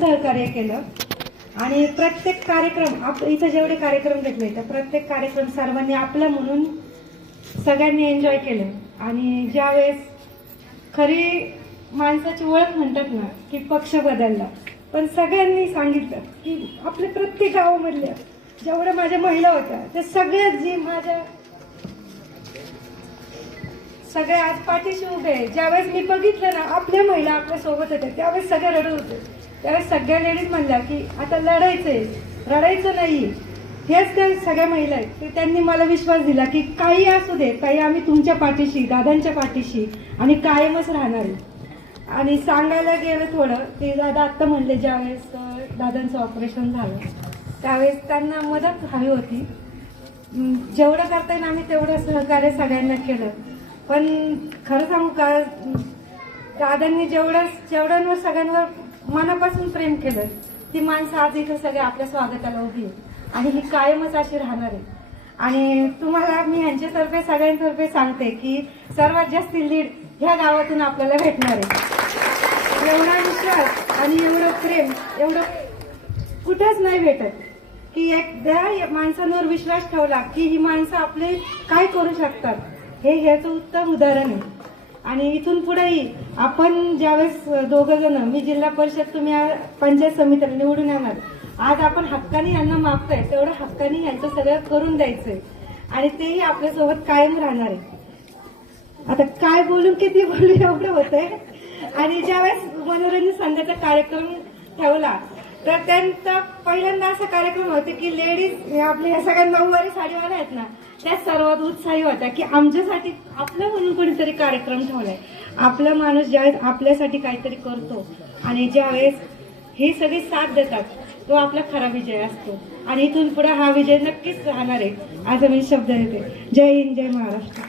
सहकार्य केलं आणि प्रत्येक कार्यक्रम इथं जेवढे कार्यक्रम घेतले त्या प्रत्येक कार्यक्रम सर्वांनी आपलं म्हणून सगळ्यांनी एन्जॉय केलं. आणि ज्यावेळेस खरी माणसाची ओळख म्हणतात ना की पक्ष बदलला, पण सगळ्यांनी सांगितलं की आपल्या प्रत्येक गावामधल्या जेवढ्या माझ्या महिला होत्या त्या सगळ्याच जी माझ्या सगळ्या आज पाठीशी उभे. ज्यावेळेस मी बघितलं ना आपल्या महिला आपल्या सोबत होत्या त्यावेळेस सगळ्या रडत होते. त्यावेळेस सगळ्या लेडीज म्हणल्या की आता लढायचंय, रडायचं नाही. हेच त्या सगळ्या महिला आहेत ते त्यांनी मला विश्वास दिला की काही असू दे ताई, आम्ही तुमच्या पाठीशी, दादांच्या पाठीशी आणि कायमच राहणार आहे. आणि सांगायला गेलं थोडं ते दादा आत्ता म्हणले ज्यावेळेस दादांचं ऑपरेशन झालं त्यावेळेस त्यांना मदत हवी होती. जेवढं करता येईल आम्ही तेवढं सहकार्य सगळ्यांना केलं. पण खरं सांगू का, दादांनी जेवढ्यांवर सगळ्यांवर मनापासून प्रेम केलं ती माणसं आज इथं सगळे आपल्या स्वागताला उभी आहे आणि ही कायमच अशी राहणार आहे. आणि तुम्हाला मी ह्यांच्यातर्फे सगळ्यांतर्फे सांगते की सर्वात जास्त लीड ह्या गावातून आपल्याला भेटणार आहे. एवढा विश्वास आणि एवढं प्रेम एवढं कुठेच नाही भेटत की एकदा माणसांवर विश्वास ठेवला की ही माणसं आपले काय करू शकतात, हे ह्याचं उत्तम उदाहरण आहे. आणि इथून पुढेही आपण ज्यावेळेस दोघं जण, मी जिल्हा परिषद, तुम्ही पंचायत समितीला निवडून येणार, आज आपण हक्काने यांना मागताय तेवढं हक्काने यांचं सगळं करून द्यायचंय आणि तेही आपल्यासोबत कायम राहणार आहे. आता काय बोलून किती बोलू एवढं होतंय. आणि ज्यावेळेस मनोरंजन संघाचा कार्यक्रम ठेवला तर त्यांचा पहिल्यांदा असा कार्यक्रम होता की लेडीज आपल्या ह्या सगळ्या नऊवारी साडीवाल्या आहेत ना त्या सर्वात उत्साही होत्या की आमच्यासाठी आपलं म्हणून कोणीतरी कार्यक्रम ठेवलाय. आपला माणूस ज्यावेळेस आपल्यासाठी काहीतरी करतो आणि ज्यावेळेस हे सगळे साथ देतात तो आपला खरा विजय असतो. आणि इथून पुढे हा विजय नक्कीच राहणार आहे. आज मी शब्द देते. जय हिंद, जय महाराष्ट्र.